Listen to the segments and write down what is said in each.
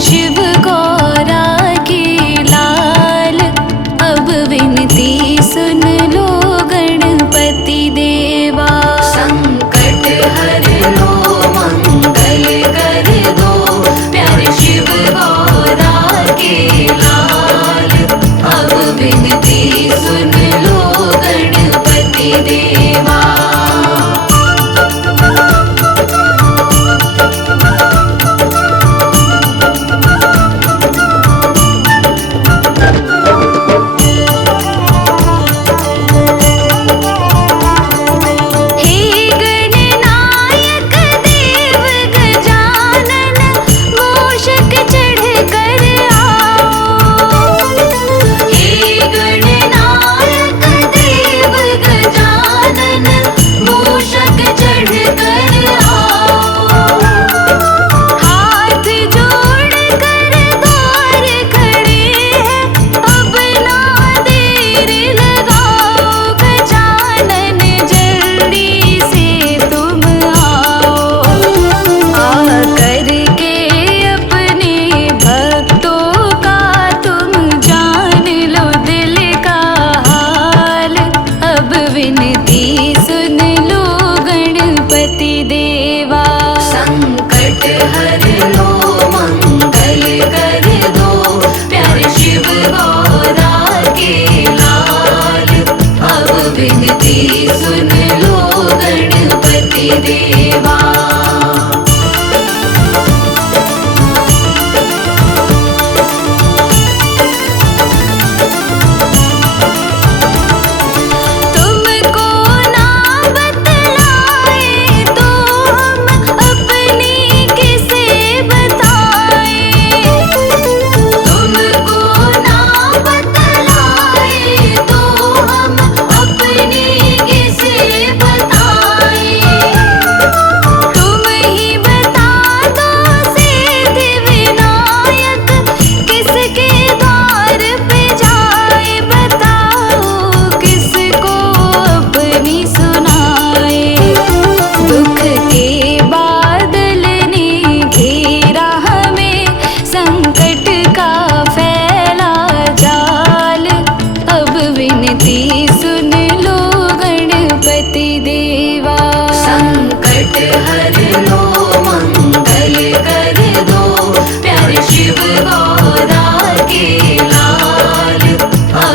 शिव गौरा के लाल, अब विनती सुन लो गणपति देवा। संकट हर लो मंगल कर दो, प्यारे शिव गौरा के लाल, अब विनती सुन लो गणपति देवा। संकट हर लो मंगल कर दो, प्यारे शिव गौरा के लाल, अब विनती सुन लो गणपति देवा। संकट हर लो मंगल कर दो, प्यारे शिव गौरा के लाल, अब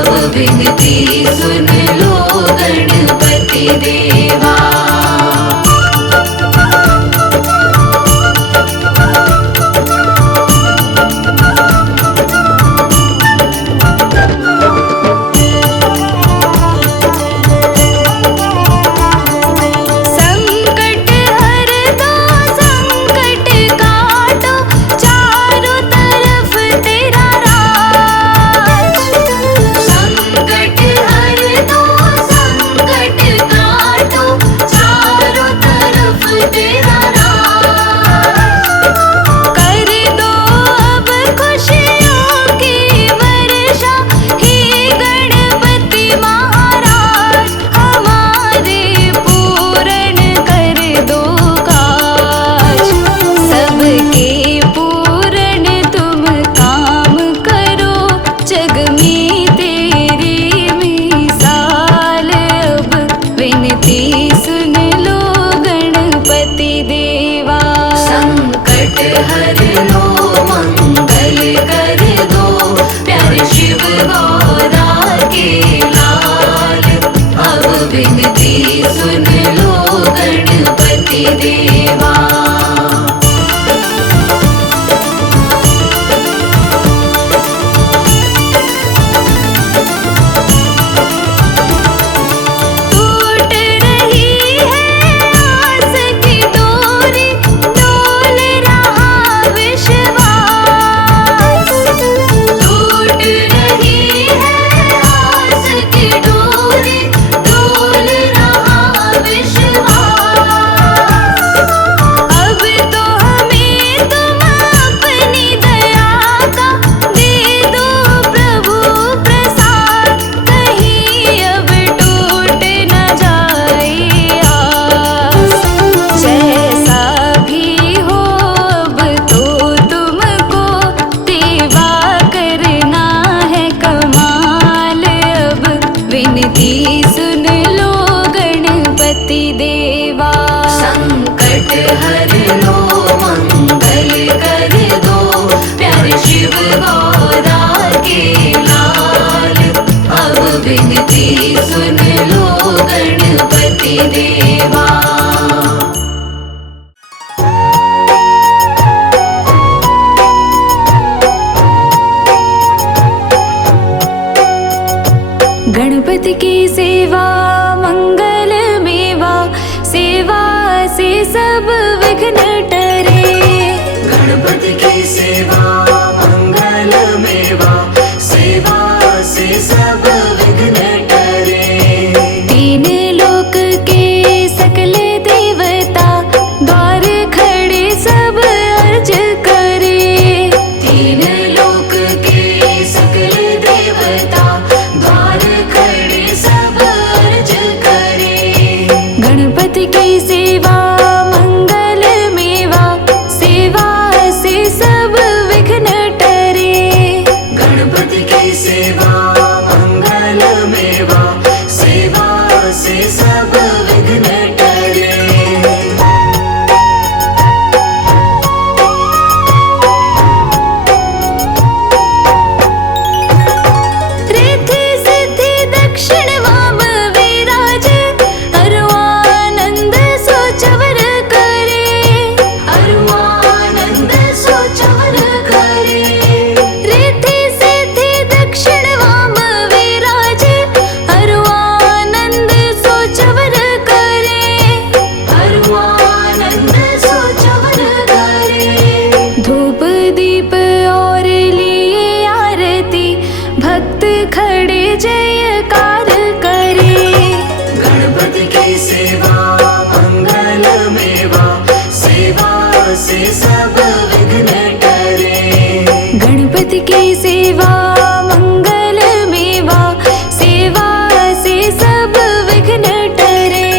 विनती सुन लो गणपति देवा। संकट हर लो मंगल कर दो, प्यारे शिव गौरा के लाल, अब विनती सुन लो गणपति देवा। गणपति की सेवा मंगल मेवा, सेवा से सब विघ्न टरे। गणपति की सेवा मंगल मेवा, सेवा से सब विघ्न टरे। तीन लोक के सकल देवता, द्वार खड़े सब अर्ज करे। तीन लोक के सकल देवता, द्वार खड़े सब अर्ज करे। गणपति की सेवा मंगल मेवा, सेवा से सब विघ्न टरे। गणपति की सेवा मंगल मेवा, सेवा से सब विघ्न टरे। रिद्धि सिद्धि दक्षिण वाम विराज, अरुआनंद सोचवर करे। अरुआनंद सोचवर करे। रिद्धि सिद्धि दक्षिण वाम विराज, अरुआनंद सोचवर करे। अरुआनंद सोचवर करे। धूप दीप और लिए आरती, भक्त खड़े जयकार करे। गणपति की सेवा मंगल मेवा, सेवा से सब विघ्न टरे। गणपति की सेवा मंगल मेवा, सेवा से सब विघ्न टरे।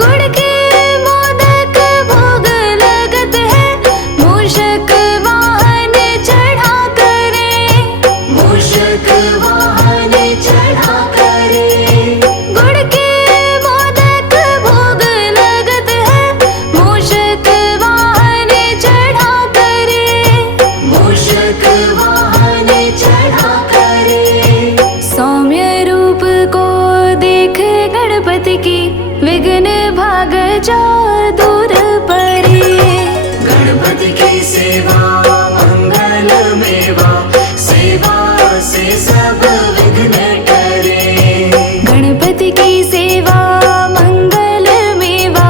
गुड़ के मोदक भोग लगत है, मूषक वाहन चढ़ा करे। मूषक वाहन चढ़ा करे। गुड़ के मोदक भोग लगत है, मूषक वाहन चढ़ा करे। मूषक वाहन चढ़ा करे। सौम्य रूप को देख गणपति की, विघ्न भाग जाओ दूर परे। गणपति की सेवा मंगल मेवा, सेवा से सब विघ्न टरे। गणपति की सेवा मंगल मेवा,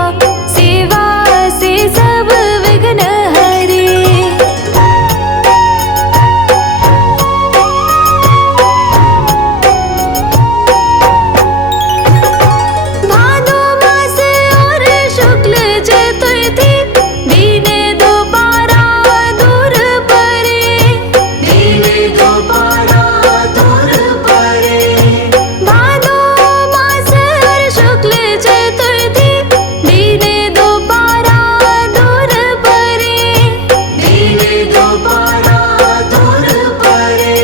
सेवा से सब विघ्न हरे। भादो मास और शुक्ल चतुर्थी, दीने दोबारा दूर परे। दीने दोबारा दूर परे। भादो मास और शुक्ल चतुर्थी, दीने दोबारा दूर परे। दीने दोबारा दूर परे।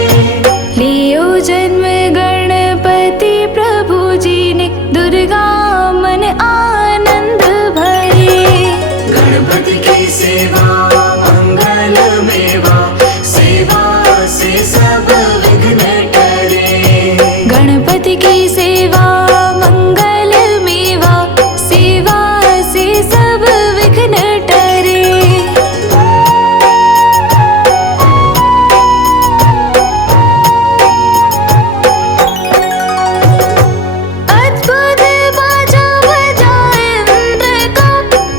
लियो जन्म गणपति प्रभु जी ने, दुर्गा मन आनंद भरे। गणपति की सेवा मंगल मेवा, सेवा से सब विघ्न टरे। गणपति की सेवा मंगल मेवा, सेवा से सब विघ्न टरे। अद्भुत बाजा बजाए इंद्र का,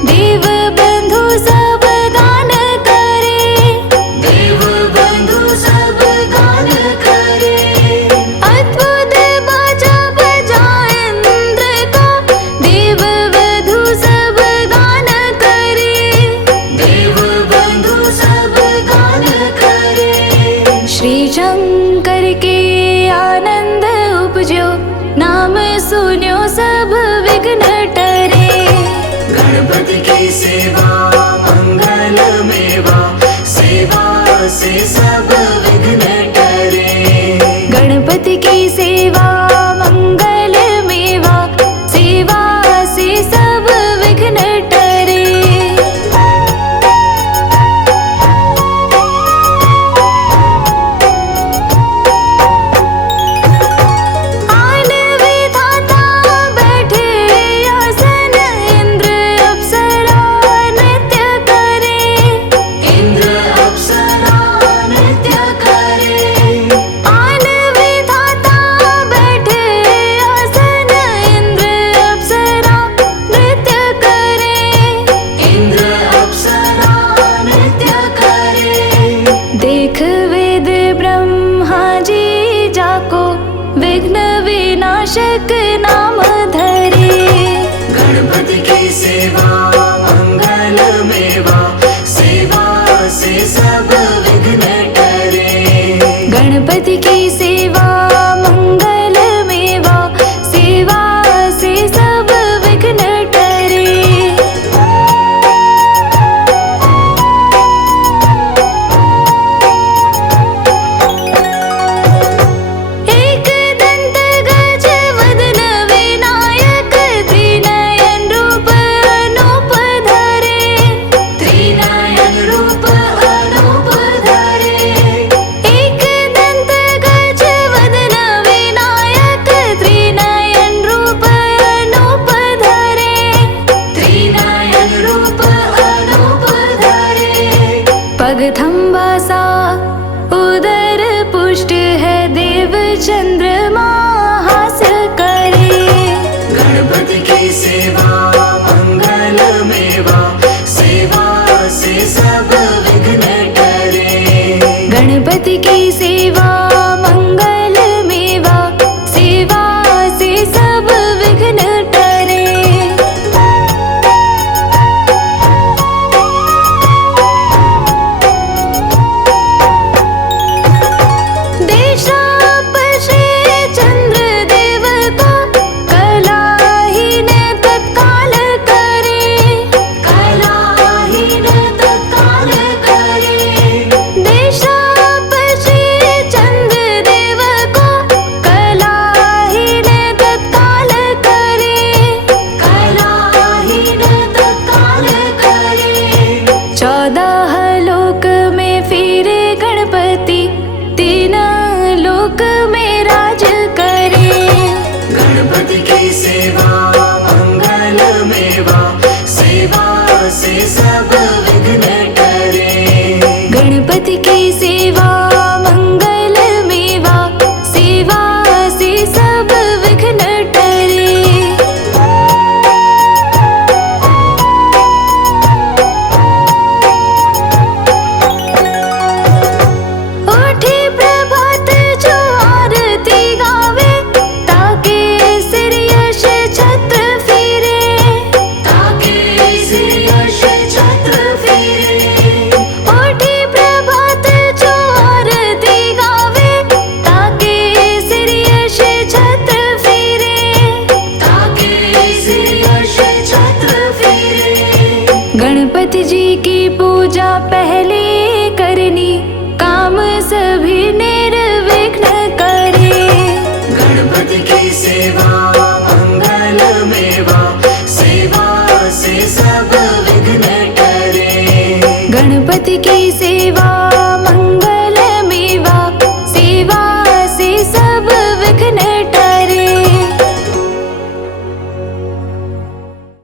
देव बंधु सब गान करे। देव बंधु सब गान करे। अद्भुत बाजा बजाए इंद्र का, देव बंधु सब गान करे। देव बंधु सब गान करे। श्री शंकर के आनंद उपजो, नाम सुन्यो सब विघ्न टरे। गणपति की सेवा मंगल मेवा, सेवा से सब विघ्न टरे। गणपति की सेवा मंगल मेवा, सेवा से सब विघ्न टरे। नाशक नाम धरे।